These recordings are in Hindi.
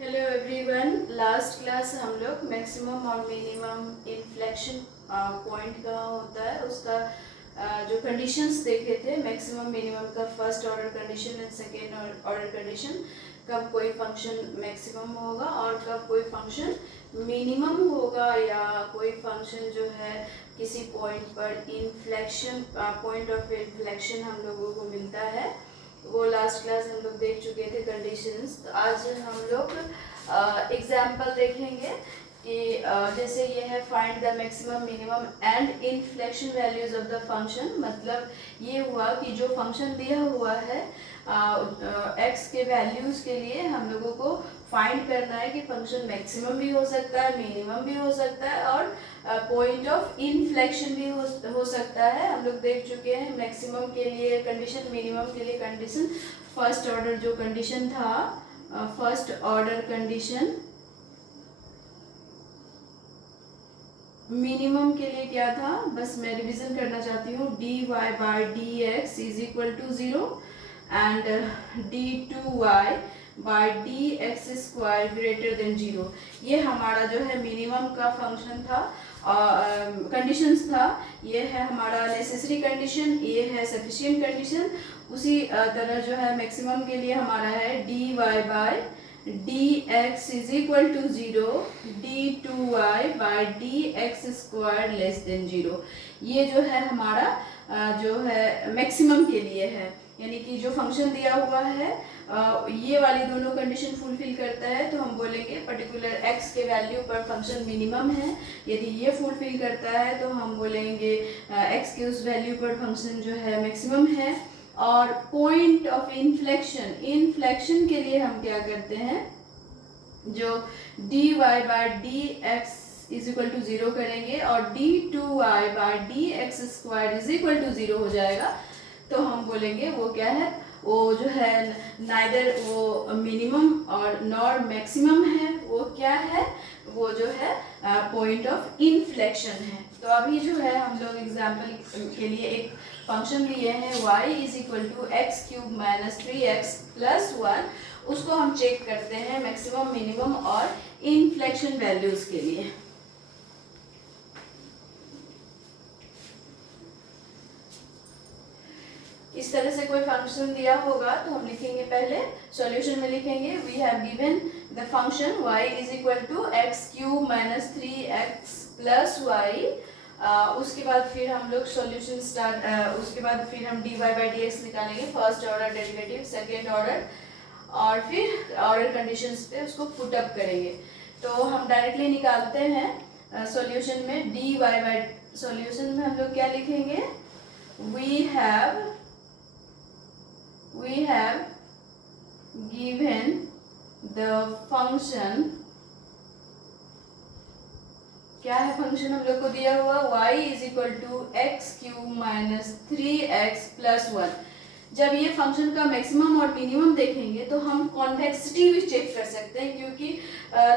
Hello everyone. लास्ट क्लास हम लोग मैक्सिमम और मिनिमम इन्फ्लेक्शन पॉइंट कहाँ होता है उसका जो कंडीशंस देखे थे, मैक्सिमम मिनिमम का first order condition and second order condition, कब कोई फंक्शन मैक्सिमम होगा और कब कोई फंक्शन मिनिमम होगा, या कोई फंक्शन जो है किसी पॉइंट पर इन्फ्लेक्शन पॉइंट ऑफ इन्फ्लेक्शन हम लोगों को मिलता है। वो लास्ट क्लास हम लोग देख चुके थे कंडीशंस। तो आज हम लोग एग्जाम्पल देखेंगे कि जैसे ये है find the maximum minimum and inflection values of the function. मतलब ये हुआ कि जो फंक्शन दिया हुआ है एक्स के वैल्यूज के लिए हम लोगों को फाइंड करना है कि फंक्शन मैक्सिमम भी हो सकता है, मिनिमम भी हो सकता है और पॉइंट ऑफ इन्फ्लेक्शन भी हो सकता है। हम लोग देख चुके हैं मैक्सिमम के लिए कंडीशन, मिनिमम के लिए कंडीशन। फर्स्ट ऑर्डर जो कंडीशन था, फर्स्ट ऑर्डर कंडीशन मिनिमम के लिए क्या था, बस मैं रिवीजन करना चाहती हूँ। dy by d x is equal to 0 and d2y by d x square greater than 0। ये हमारा जो है मिनिमम का फंक्शन था, कंडीशंस था। ये है हमारा नेसेसरी कंडीशन, ये है सफिशिएंट कंडीशन। उसी तरह जो है मैक्सिमम के लिए हमारा है dy by d x is equal to 0 d2y by d x square less than 0। ये जो है हमारा जो है मैक्सिमम के लिए है, यानी कि जो फंक्शन दिया हुआ है ये वाली दोनों कंडीशन फुलफिल करता है तो हम बोलेंगे पर्टिकुलर x के वैल्यू पर फंक्शन मिनिमम है। यदि ये फुलफिल करता है तो हम बोलेंगे x के उस वैल्यू पर फंक्शन जो है मैक्सिमम है। और पॉइंट ऑफ इन्फ्लेक्शन के लिए हम क्या करते हैं, जो dy by d x is equal to 0 करेंगे और d2y by d x square is equal to 0 हो जाएगा। तो हम बोलेंगे वो क्या है, वो जो है नाइदर वो मिनिमम और नॉर मैक्सिमम है, वो क्या है, वो जो है पॉइंट ऑफ इन्फ्लेक्शन है। तो अभी जो है हम लोग एग्जाम्पल के लिए एक फंक्शन लिए हैं y is equal to x cube minus 3x plus 1। उसको हम चेक करते हैं मैक्सिमम, मिनिमम और इन्फ्लेक्शन वैल्यूज के लिए। इस तरह से कोई फंक्शन दिया होगा तो हम लिखेंगे, पहले सॉल्यूशन में लिखेंगे we have given the function y is equal to x cube minus 3x plus y. उसके बाद फिर हम लोग सॉल्यूशन स्टार्ट, उसके बाद फिर हम dy बाई डी एक्स निकालेंगे, first order derivative, second order, और फिर ऑर्डर कंडीशंस पे उसको पुट अप करेंगे। तो हम डायरेक्टली निकालते हैं सॉल्यूशन में dy बाई, सॉल्यूशन में हम लोग क्या लिखेंगे, we have given the function, क्या है फंक्शन हम लोग को दिया हुआ, y is equal to x cube minus 3x plus 1। जब ये फंक्शन का मैक्सिमम और मिनिमम देखेंगे तो हम कॉन्वेक्सिटी भी चेक कर सकते हैं, क्योंकि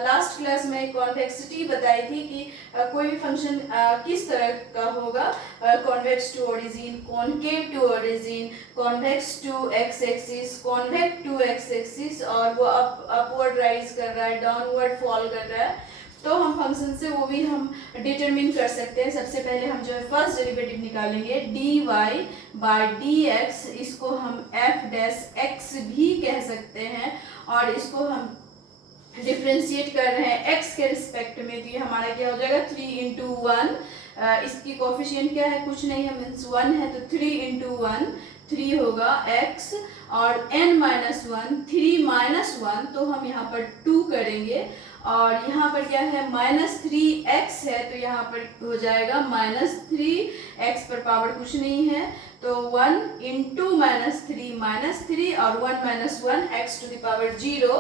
लास्ट क्लास में कॉन्वेक्सिटी बताई थी कि कोई भी फंक्शन किस तरह का होगा, convex to origin, concave to origin, convex to x axis, convex to x axis, और वो अपवर्ड राइज कर रहा है, डाउनवर्ड फॉल कर रहा है। तो हम फंक्शन से वो भी हम डिटरमिन कर सकते हैं। सबसे पहले हम जो है फर्स्ट डेरिवेटिव निकालेंगे dy बाई डी एक्स, इसको हम f डैश x भी कह सकते हैं, और इसको हम डिफ्रेंशिएट कर रहे हैं x के रिस्पेक्ट में, तो ये हमारा क्या हो जाएगा 3 इंटू 1। इसकी कोफिशिएंट क्या है, कुछ नहीं है, मीन्स 1 है, तो 3 इंटू 1 3 होगा x, और n माइनस 1 3 माइनस 1, तो हम यहाँ पर 2 करेंगे, और यहाँ पर क्या है माइनस 3x है, तो यहाँ पर हो जाएगा माइनस 3x, पर पावर कुछ नहीं है, तो 1 इंटू माइनस 3 और 1 minus 1 x to the power 0,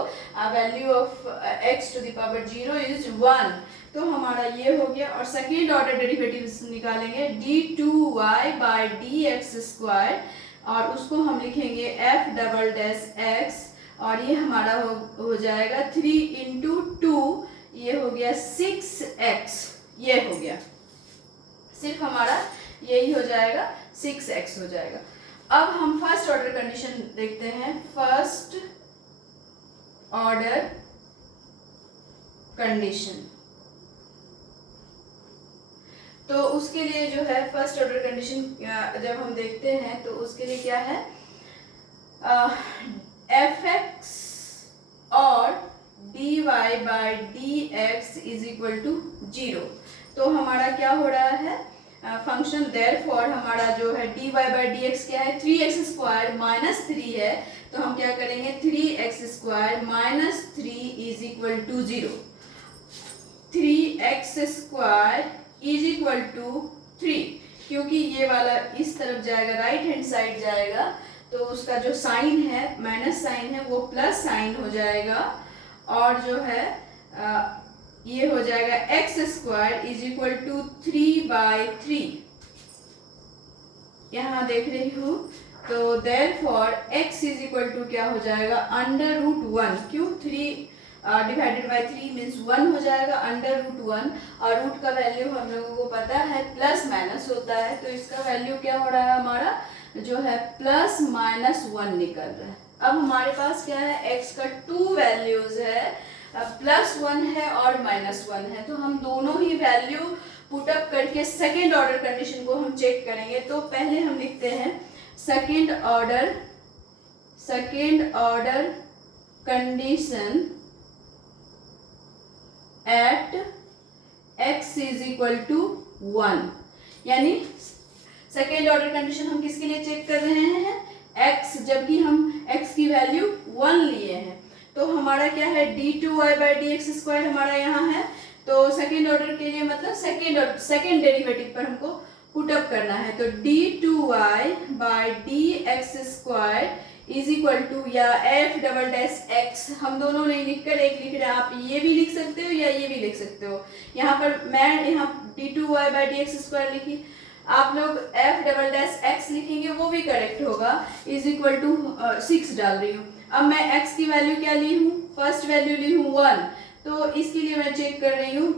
value of x to the power 0 is 1। तो हमारा ये हो गया। और सेकेंड ऑर्डर डेरिवेटिव निकालेंगे d2y by d x square, और उसको हम लिखेंगे f डबल डैश x, और ये हमारा हो जाएगा 3 इंटू 2, ये हो गया 6x, ये हो गया, सिर्फ हमारा यही हो जाएगा 6x हो जाएगा। अब हम फर्स्ट ऑर्डर कंडीशन देखते हैं। First order condition. तो उसके लिए जो है फर्स्ट ऑर्डर कंडीशन जब हम देखते हैं तो उसके लिए क्या है, fx और dy by dx is equal to 0। तो हमारा क्या हो रहा है, फंक्शन देयरफॉर हमारा जो है dy बाय dx क्या है, 3x स्क्वायर माइनस 3 है। तो हम क्या करेंगे, 3x square minus 3 is equal to 0। 3x square is equal to 3, क्योंकि ये वाला इस तरफ जाएगा, राइट हैंड साइड जाएगा, तो उसका जो साइन है, माइनस साइन है, वो प्लस साइन हो जाएगा। और जो है ये हो जाएगा x square is equal to 3/3। यहाँ देख रही हूँ, तो therefore x is equal to क्या हो जाएगा, √1। क्यों, 3 डिवाइडेड बाय 3 मीन्स 1 हो जाएगा, √1। और रूट का वैल्यू हम लोगों को पता है प्लस माइनस होता है, तो इसका वैल्यू क्या हो रहा है, हमारा जो है प्लस माइनस 1 निकल रहा है। अब हमारे पास क्या है, x का 2 वैल्यूज है, +1 है और -1 है। तो हम दोनों ही वैल्यू पुट अप करके सेकेंड ऑर्डर कंडीशन को हम चेक करेंगे। तो पहले हम लिखते हैं second order condition at x is equal to 1। यानी सेकेंड ऑर्डर कंडीशन हम किसके लिए चेक कर रहे हैं, x, जबकि हम x की वैल्यू 1 लिए हैं। तो हमारा क्या है, d2y बाई dx स्क्वायर हमारा यहाँ है। तो सेकेंड ऑर्डर के लिए मतलब सेकेंड डेरिवेटिव पर हमको पुट अप करना है। तो d2y by dx square is equal to, या f डबल डैश x, हम दोनों नहीं लिखकर एक लिख रहे हैं, आप ये भी लिख सकते हो या ये भी लिख सकते हो। यहाँ पर मैं d2y बाई dx स्क्वायर लिखी, आप लोग f डबल डैश x लिखेंगे, वो भी करेक्ट होगा। इज इक्वल टू 6 डाल रही हूँ। अब मैं x की वैल्यू क्या ली हूँ, फर्स्ट वैल्यू ली हूँ 1, तो इसके लिए मैं चेक कर रही हूँ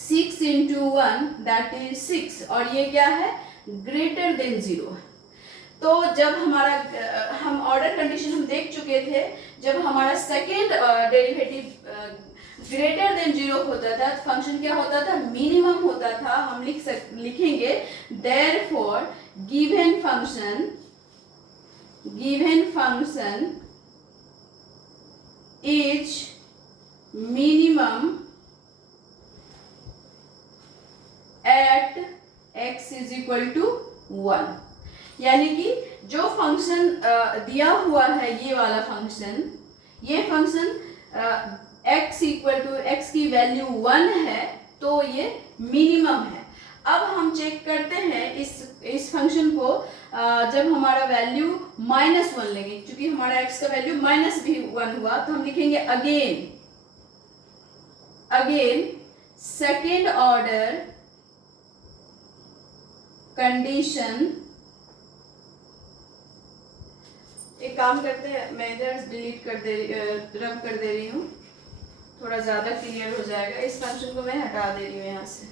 6 इंटू 1 दैट इज 6, और ये क्या है, ग्रेटर देन 0। तो जब हमारा हम ऑर्डर कंडीशन हम देख चुके थे, जब हमारा सेकेंड डेरिवेटिव ग्रेटर देन 0 होता था, फंक्शन क्या होता था, मिनिमम होता था। हम लिखेंगे therefore given function is minimum at x is equal to 1। यानी कि जो फंक्शन दिया हुआ है, ये वाला फंक्शन, ये function x equal to x की वैल्यू 1 है, तो ये मिनिमम है। अब हम चेक करते हैं इस फंक्शन को, जब हमारा वैल्यू -1 लेंगे, क्योंकि हमारा x का वैल्यू -1 हुआ, तो हम लिखेंगे अगेन सेकेंड ऑर्डर कंडीशन। एक काम करते हैं, मैं इधर डिलीट कर दे रब कर दे रही हूँ, थोड़ा ज़्यादा क्लियर हो जाएगा। इस फंक्शन को मैं हटा दे रही हूँ यहाँ से।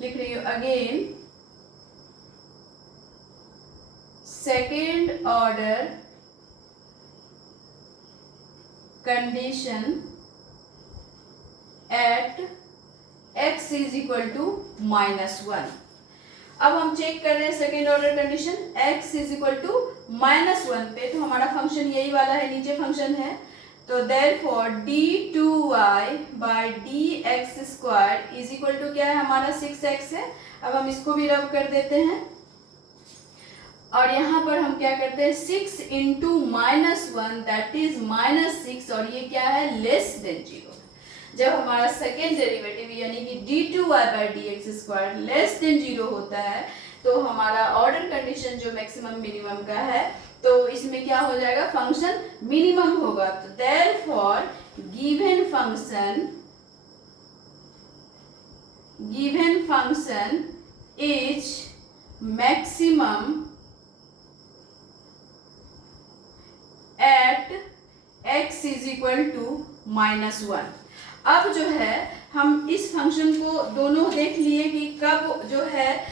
लिख रही हूँ again second order condition at x is equal to -1। अब हम चेक कर रहे हैं second order condition x is equal to -1 पे, तो हमारा फंक्शन यही वाला है, नीचे फंक्शन है। तो therefore d2y by dx square is equal to क्या है, हमारा 6x है। अब हम इसको भी रब कर देते हैं, और यहाँ पर हम क्या करते हैं, 6 इंटू -1 दैट इज -6, और ये क्या है, लेस देन 0। जब हमारा सेकेंड डेरिवेटिव यानी कि d2y by dx square less than 0 होता है, तो हमारा ऑर्डर कंडीशन जो मैक्सिमम मिनिमम का है, तो इसमें क्या हो जाएगा, फंक्शन मिनिमम होगा। तो therefore given function is maximum at x is equal to -1। अब जो है हम इस फंक्शन को दोनों देख लिए कि कब जो है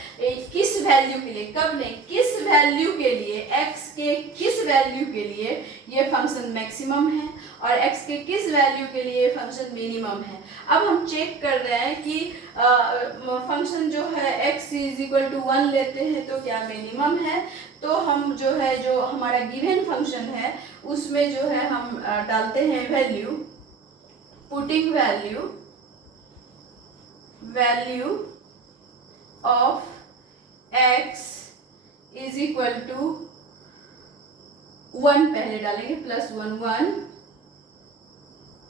किस वैल्यू के लिए, कब लें, किस वैल्यू के लिए, x के किस वैल्यू के लिए ये फंक्शन मैक्सिमम है और x के किस वैल्यू के लिए ये फंक्शन मिनिमम है। अब हम चेक कर रहे हैं कि फंक्शन जो है x = 1 लेते हैं तो क्या मिनिमम है। तो हम जो है, जो हमारा गिवन फंक्शन है उसमें जो है हम डालते हैं value, putting value of x = 1 पहले डालेंगे, +1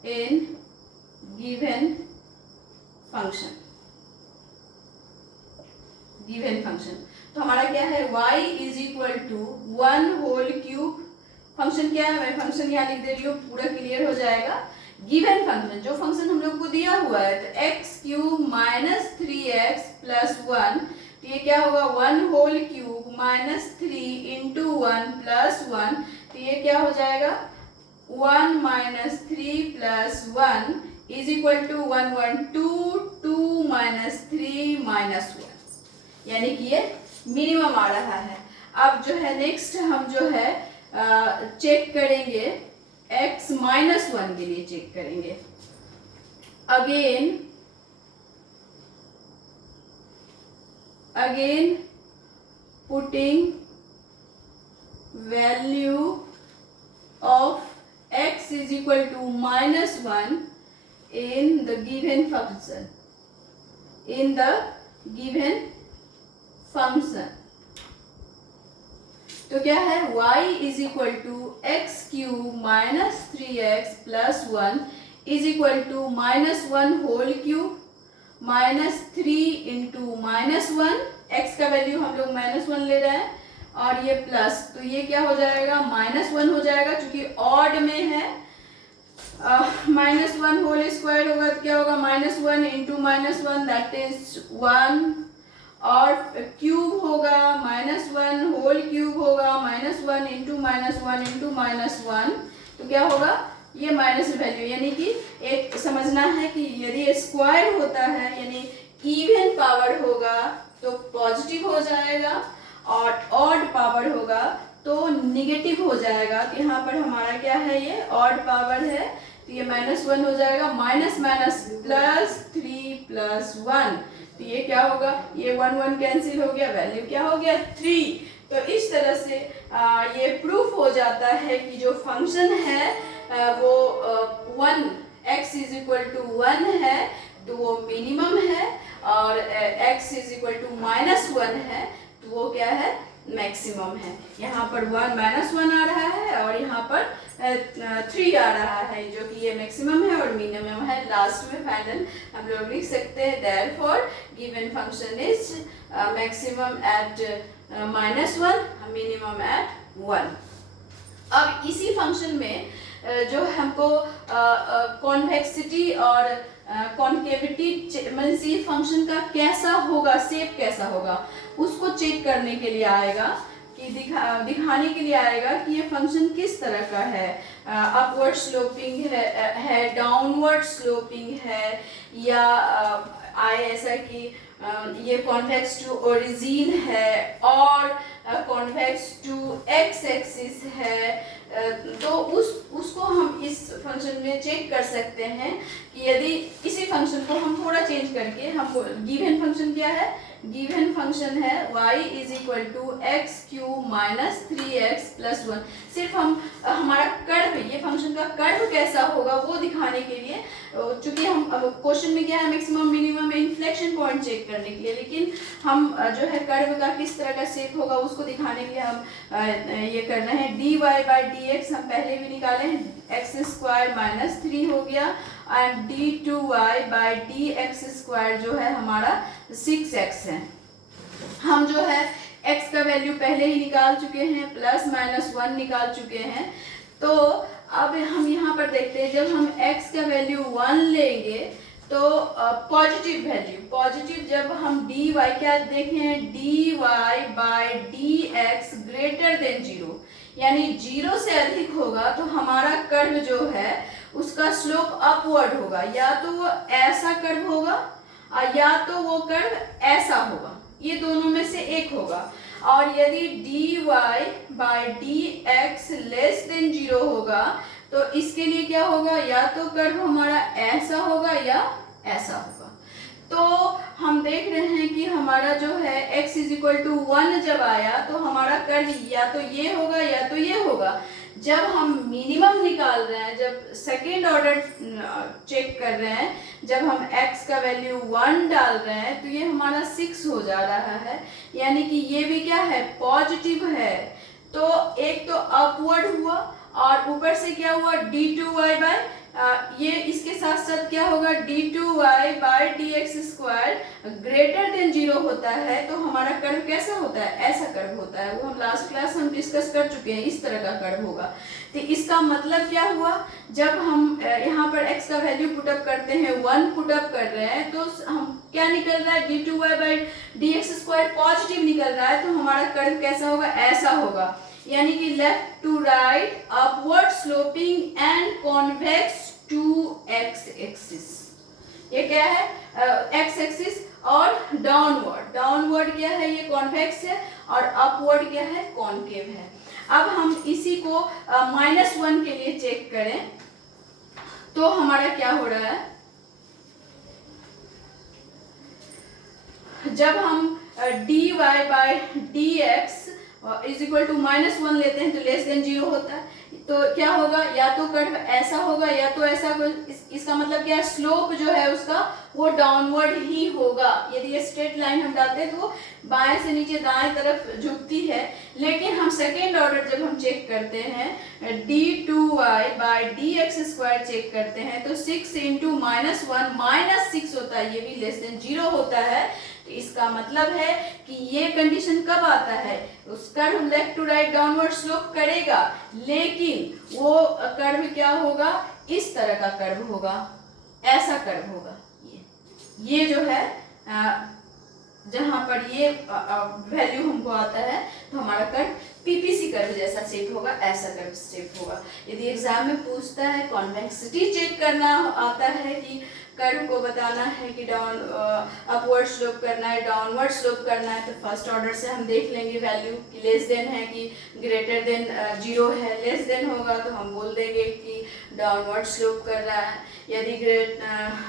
इन गिवन फंक्शन। तो हमारा क्या है, y = 1/3। फंक्शन क्या है, मैं फंक्शन यहाँ लिख दे रही हूँ, पूरा क्लियर हो जाएगा। गिवन फंक्शन, जो फंक्शन हम लोग को दिया हुआ है, तो x³ - 3x + 1, तो ये क्या होगा, 1/3 - 3 × 1 + 1, तो ये क्या हो जाएगा, 1 - 3 + 1 = 1 1 2 2 - 3 - 1, यानी कि ये मिनिमम आ रहा है। अब जो है नेक्स्ट हम जो है चेक करेंगे x - 1 के लिए चेक करेंगे। Again putting value of x = -1 in the given function, तो क्या है, y = x³ - 3x + 1 = -1/3 - 3 × -1, x का वैल्यू हम लोग -1 ले रहे हैं और ये प्लस, तो ये क्या हो जाएगा, -1 हो जाएगा, क्योंकि ऑड में है। -1 होल स्क्वायर होगा तो क्या होगा, -1 × -1 दैट इज 1, और क्यूब होगा, -1 होल क्यूब होगा, -1 × -1 × -1, तो क्या होगा, ये माइनस वैल्यू, यानी कि एक समझना है कि यदि स्क्वायर होता है यानी इवन पावर होगा तो पॉजिटिव हो जाएगा और ऑड पावर होगा तो निगेटिव हो जाएगा। तो यहाँ पर हमारा क्या है, ये ऑड पावर है तो ये -1 हो जाएगा, माइनस माइनस +3 + 1, तो ये क्या होगा, ये 1 1 कैंसिल हो गया, वैल्यू क्या हो गया 3। तो इस तरह से ये प्रूफ हो जाता है कि जो फंक्शन है वो 1 x = 1 है तो वो मिनिमम है, और x = -1 है तो वो क्या है, मैक्सिमम है। यहाँ पर 1 -1 आ रहा है और यहाँ पर 3 आ रहा है, जो कि ये मैक्सिमम है और मिनिमम है। लास्ट में फाइनल हम लोग लिख सकते हैं therefore given function is maximum at -1, minimum at 1। अब इसी फंक्शन में जो हमको कॉन्वेक्सिटी और कॉन्केविटी मतलब ये फंक्शन का कैसा होगा, शेप कैसा होगा, उसको चेक करने के लिए आएगा कि दिखाने के लिए आएगा कि ये फंक्शन किस तरह का है, अपवर्ड स्लोपिंग है डाउनवर्ड स्लोपिंग है, या आए ऐसा कि ये कॉन्वेक्स टू ओरिजिन है और कॉन्वेक्स टू एक्स एक्सिस है। तो उसको हम इस फंक्शन में चेक कर सकते हैं कि यदि इसी फंक्शन को हम थोड़ा चेंज करके, हमको गिवन फंक्शन क्या है, गिवन फंक्शन है y = x³ - 3x + 1। सिर्फ हम हमारा कर्व, ये फंक्शन का कर्व कैसा होगा वो दिखाने के लिए, चूंकि हम क्वेश्चन में क्या है, maximum minimum inflection point check करने के लिए, लेकिन हम जो है कर्व का किस तरह का शेप होगा उसको दिखाने के लिए हम ये कर रहे हैं। dy/dx हम पहले भी निकाले हैं, x² - 3 हो गया, एंड d2y/dx² जो है हमारा 6x है। हम जो है x का वैल्यू पहले ही निकाल चुके हैं, +-1 निकाल चुके हैं। तो अब हम यहाँ पर देखते हैं, जब हम x का वैल्यू 1 लेंगे तो पॉजिटिव वैल्यू, पॉजिटिव जब हम dy क्या देखें, dy/dx > 0, यानी 0 से अधिक होगा तो हमारा कर्व जो है उसका स्लोप अपवर्ड होगा, या तो वो ऐसा कर्व होगा या तो वो कर्व ऐसा होगा। ये दोनों में से एक होगा। और यदि dy by dx less than 0 होगा तो इसके लिए क्या होगा, या तो कर्व हमारा ऐसा होगा या ऐसा होगा। तो हम देख रहे हैं कि हमारा जो है x इज इक्वल टू 1 जब आया तो हमारा कर्व या तो ये होगा या तो ये होगा। जब हम मिनिमम निकाल रहे हैं, जब सेकेंड ऑर्डर चेक कर रहे हैं, जब हम x का वैल्यू 1 डाल रहे हैं तो ये हमारा 6 हो जा रहा है, यानी कि ये भी क्या है, पॉजिटिव है। तो एक तो अपवर्ड हुआ और ऊपर से क्या हुआ, d2y बाय ये इसके साथ साथ क्या होगा, d2y by dx square greater than 0 होता है तो हमारा कर्व कैसा होता है, ऐसा कर्व होता है। वो हम लास्ट क्लास हम डिस्कस कर चुके हैं, इस तरह का कर्व होगा। तो इसका मतलब क्या हुआ, जब हम यहाँ पर x का वैल्यू पुटअप करते हैं, 1 पुटअप कर रहे हैं तो हम क्या निकल रहा है, d2y by dx square positive निकल रहा है, तो हमारा कर्व कैसा होगा, ऐसा होगा। यानी कि left to right, upward sloping and convex to x axis. ये क्या है, एक्स एक्सिस, और डाउनवर्ड क्या है, ये कॉन्वेक्स है, और अपवर्ड क्या है, कॉनकेव है। अब हम इसी को -1 के लिए चेक करें तो हमारा क्या हो रहा है, जब हम dy by dx is equal to -1 लेते हैं तो लेस देन 0 होता है, तो क्या होगा, या तो कर्व ऐसा होगा या तो ऐसा। इसका मतलब क्या है, स्लोप जो है उसका वो डाउनवर्ड ही होगा। यदि ये स्ट्रेट लाइन हम डालते हैं तो वो बाएं से नीचे दाएं तरफ झुकती है, लेकिन हम सेकेंड ऑर्डर जब हम चेक करते हैं, d2y by dx square check करते हैं तो 6 इंटू -1 -6 होता है, ये भी लेस देन 0 होता है। तो इसका मतलब है कि ये कंडीशन कब आता है, उस curve left to right downward slope करेगा, लेकिन वो कर्व क्या होगा, इस तरह का कर्व होगा, ऐसा कर्व होगा। ये जो है जहां पर ये वैल्यू हमको आता है तो हमारा कर्व पीपीसी कर्व जैसा शेप होगा, ऐसा कर्व शेप होगा। यदि एग्जाम में पूछता है, कॉन्वेक्सिटी चेक करना आता है कि कर्व को बताना है कि डाउन अपवर्ड स्लोप करना है, डाउनवर्ड स्लोप करना है, तो फर्स्ट ऑर्डर से हम देख लेंगे वैल्यू कि लेस देन है कि ग्रेटर देन 0 है। लेस देन होगा तो हम बोल देंगे कि डाउनवर्ड स्लोप कर रहा है, यदि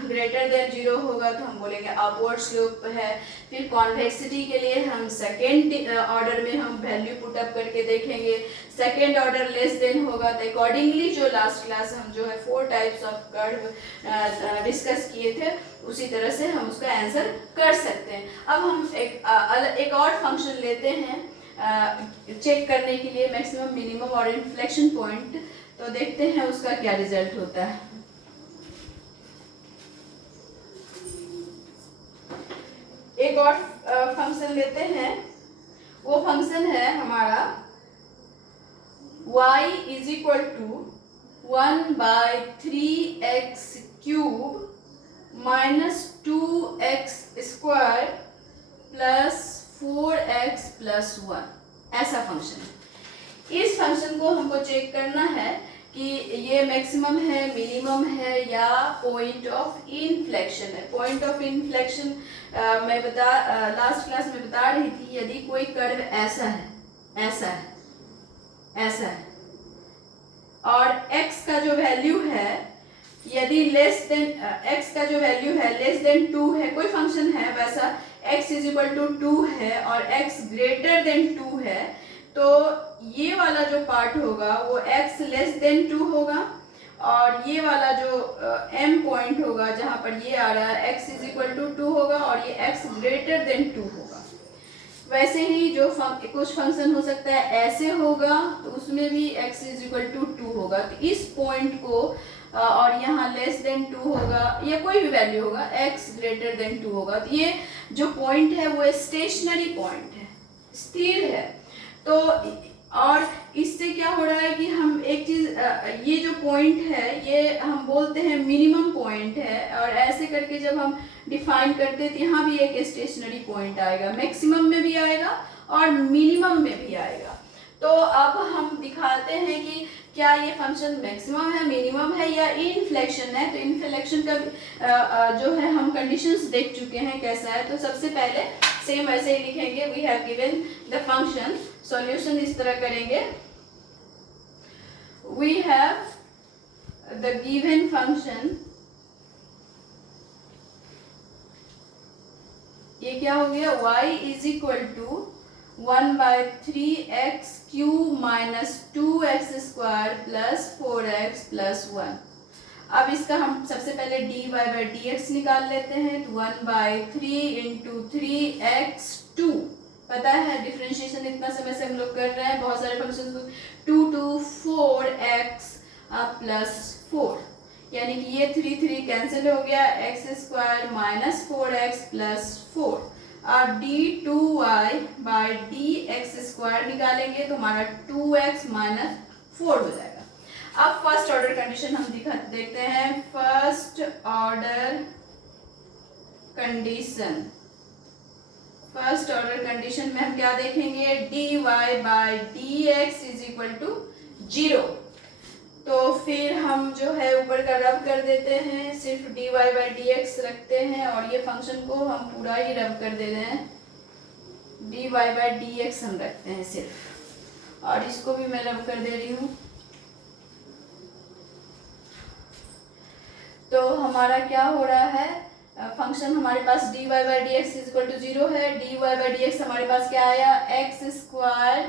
ग्रेटर देन 0 होगा तो हम बोलेंगे अपवर्ड स्लोप है। फिर कॉन्वेक्सिटी के लिए हम सेकेंड ऑर्डर में हम वैल्यू पुटअप करके देखेंगे, सेकेंड ऑर्डर लेस देन होगा तो अकॉर्डिंगली जो लास्ट क्लास हम जो है 4 टाइप्स ऑफ कर्व डिस्कस किए थे, उसी तरह से हम उसका आंसर कर सकते हैं। अब हम एक और फंक्शन लेते हैं चेक करने के लिए मैक्सिमम, मिनिमम और इन्फ्लेक्शन पॉइंट, तो देखते हैं उसका क्या रिजल्ट होता है। एक और फंक्शन लेते हैं, वो फंक्शन है हमारा y is equal to 1 by 3x cube minus 2x square plus 4x plus 1, ऐसा फंक्शन है। इस फंक्शन को हमको चेक करना है कि ये मैक्सिमम है, मिनिमम है, या पॉइंट ऑफ इनफ्लेक्शन है। पॉइंट ऑफ इनफ्लेक्शन मैं लास्ट क्लास में बता रही थी, यदि कोई कर्व ऐसा है, ऐसा है, ऐसा है, और x का जो वैल्यू है, यदि लेस देन x का जो वैल्यू है लेस देन 2 है, कोई फंक्शन है वैसा, x इज इक्वल टू 2 है और x ग्रेटर देन 2 है, तो ये वाला जो पार्ट होगा वो x लेस देन 2 होगा, और ये वाला जो m पॉइंट होगा जहां पर ये आ रहा है x इज इक्वल टू 2 होगा और ये x ग्रेटर देन 2 होगा। वैसे ही जो कुछ फंक्शन हो सकता है ऐसे होगा, तो उसमें भी x इज इक्वल टू 2 होगा। तो इस पॉइंट को और यहाँ लेस देन 2 होगा, या कोई भी वैल्यू होगा, x ग्रेटर देन 2 होगा, तो ये जो पॉइंट है वो स्टेशनरी पॉइंट है, स्थिर है। तो और इससे क्या हो रहा है कि हम एक चीज, ये जो पॉइंट है ये हम बोलते हैं मिनिमम पॉइंट है, और ऐसे करके जब हम डिफाइन करते हैं तो यहाँ भी एक स्टेशनरी पॉइंट आएगा, मैक्सिमम में भी आएगा और मिनिमम में भी आएगा। तो अब हम दिखाते हैं कि क्या ये फंक्शन मैक्सिमम है, मिनिमम है, या इनफ्लेक्शन है। तो इनफ्लेक्शन का जो है हम कंडीशंस देख चुके हैं कैसा है। तो सबसे पहले सेम वैसे ही लिखेंगे, we have given the function, solution इस तरह करेंगे, we have the given function, ये क्या हो गया, y is equal to 1/3x³ minus 2x² plus 4x plus 1। अब इसका हम सबसे पहले dy/dx निकाल लेते हैं, तो 1/3 इंटू 3x2, पता है डिफ्रेंशिएशन इतना समय से हम लोग कर रहे हैं, बहुत सारे फंक्शन को, 2 to 4x प्लस 4, यानी कि ये 3 कैंसिल हो गया, x² माइनस 4x प्लस 4, और d2y/dx² निकालेंगे तो हमारा 2x माइनस 4 हो जाएगा। अब फर्स्ट ऑर्डर कंडीशन हम देखते हैं, फर्स्ट ऑर्डर कंडीशन में हम क्या देखेंगे, dy/dx इज इक्वल टू 0, तो फिर हम जो है ऊपर का रब कर देते हैं, सिर्फ dy/dx रखते हैं और ये फंक्शन को हम पूरा ही रब कर दे रहे हैं, dy/dx हम रखते हैं सिर्फ, और इसको भी मैं रब कर दे रही हूँ। तो हमारा क्या हो रहा है, फंक्शन हमारे पास dy/dx इज इक्वल टू 0 है, dy/dx हमारे पास क्या आया, x²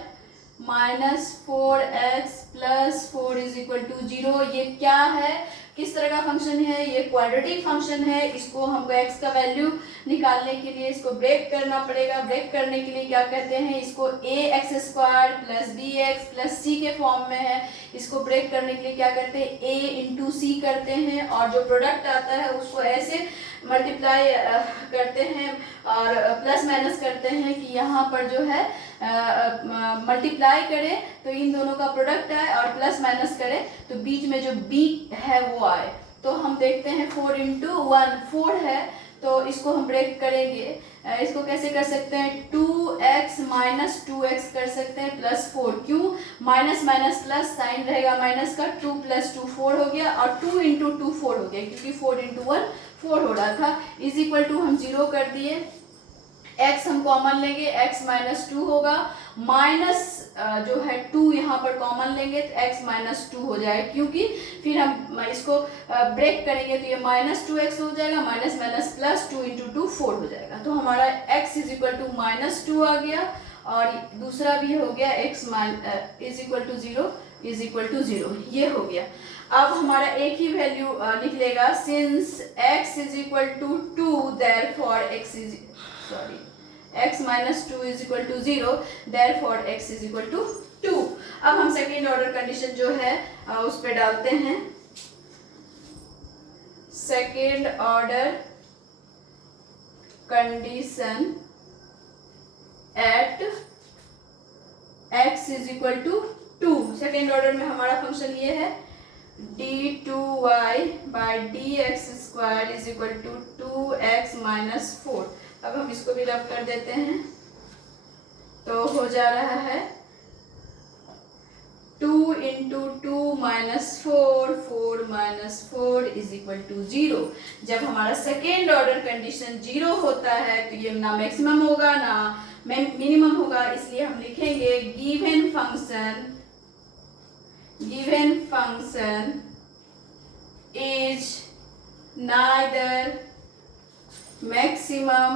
minus 4x plus 4 is equal to 0। ये क्या है, किस तरह का फंक्शन है, ये क्वाड्रेटिक फंक्शन है, इसको हमको x का वैल्यू निकालने के लिए इसको ब्रेक करना पड़ेगा, ब्रेक करने के लिए क्या कहते हैं, इसको ax² plus bx plus c के फॉर्म में है, इसको ब्रेक करने के लिए क्या करते हैं, a इंटू सी करते हैं, और जो प्रोडक्ट आता है उसको ऐसे मल्टीप्लाई करते हैं और प्लस माइनस करते हैं कि यहाँ पर जो है मल्टीप्लाई करें तो इन दोनों का प्रोडक्ट है, और प्लस माइनस करें तो बीच में जो b है वो आए। तो हम देखते हैं 4 इंटू 1 4 है, तो इसको हम ब्रेक करेंगे, इसको कैसे कर सकते हैं, 2x माइनस 2x कर सकते हैं प्लस 4, क्यों, माइनस माइनस प्लस साइन रहेगा माइनस का, 2 प्लस 2 4 हो गया, और 2 इंटू 2 4 हो गया, क्योंकि 4 इंटू 1 4 हो रहा था, इज इक्वल टू हम 0 कर दिए, x हम कॉमन लेंगे, x माइनस 2 होगा, माइनस जो है 2 यहाँ पर कॉमन लेंगे तो x माइनस 2 हो जाएगा, क्योंकि फिर हम इसको ब्रेक करेंगे तो ये माइनस 2x हो जाएगा, माइनस माइनस प्लस 2 इंटू 2 4 हो जाएगा, तो हमारा x is equal to minus 2 आ गया, और दूसरा भी हो गया x is equal to 0 is equal to 0, ये हो गया। अब हमारा एक ही वैल्यू निकलेगा, since x is equal to 2 therefore x minus 2 is equal to 0, therefore x is equal to 2। अब हम सेकेंड ऑर्डर कंडीशन जो है उस पे डालते हैं, second order condition at x is equal to 2। Second order में हमारा फंक्शन ये है, d2y/dx² is equal to 2x minus 4। अब हम इसको भी रब कर देते हैं, तो हो जा रहा है 2 into 2 minus 4 4 minus 4 is equal to 0। जब हमारा सेकेंड ऑर्डर कंडीशन 0 होता है तो ये ना मैक्सिमम होगा ना मिनिमम होगा, इसलिए हम लिखेंगे given function is neither maximum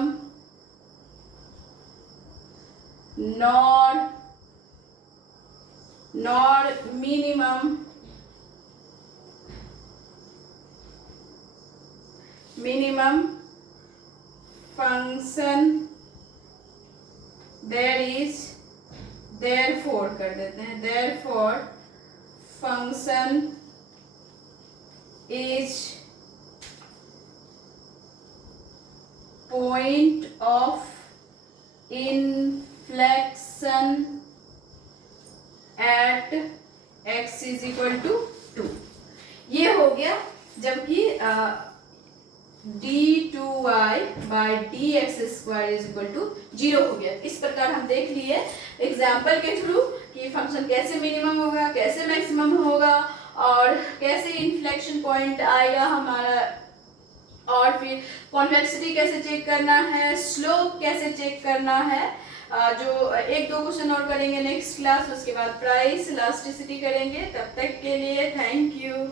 nor minimum function, therefore कर देते हैं, therefore function is point of inflection at x is equal to 2। ये हो गया, जबकि d2y/dx² इज इक्वल टू 0 हो गया। इस प्रकार हम देख लिए एग्जाम्पल के थ्रू कि फंक्शन कैसे मिनिमम होगा, कैसे मैक्सिमम होगा, और कैसे इन्फ्लेक्शन पॉइंट आएगा हमारा और फिर कॉन्वेक्सिटी कैसे चेक करना है, स्लोप कैसे चेक करना है, जो एक दो क्वेश्चन और करेंगे नेक्स्ट क्लास, उसके बाद प्राइस इलास्टिसिटी करेंगे। तब तक के लिए थैंक यू।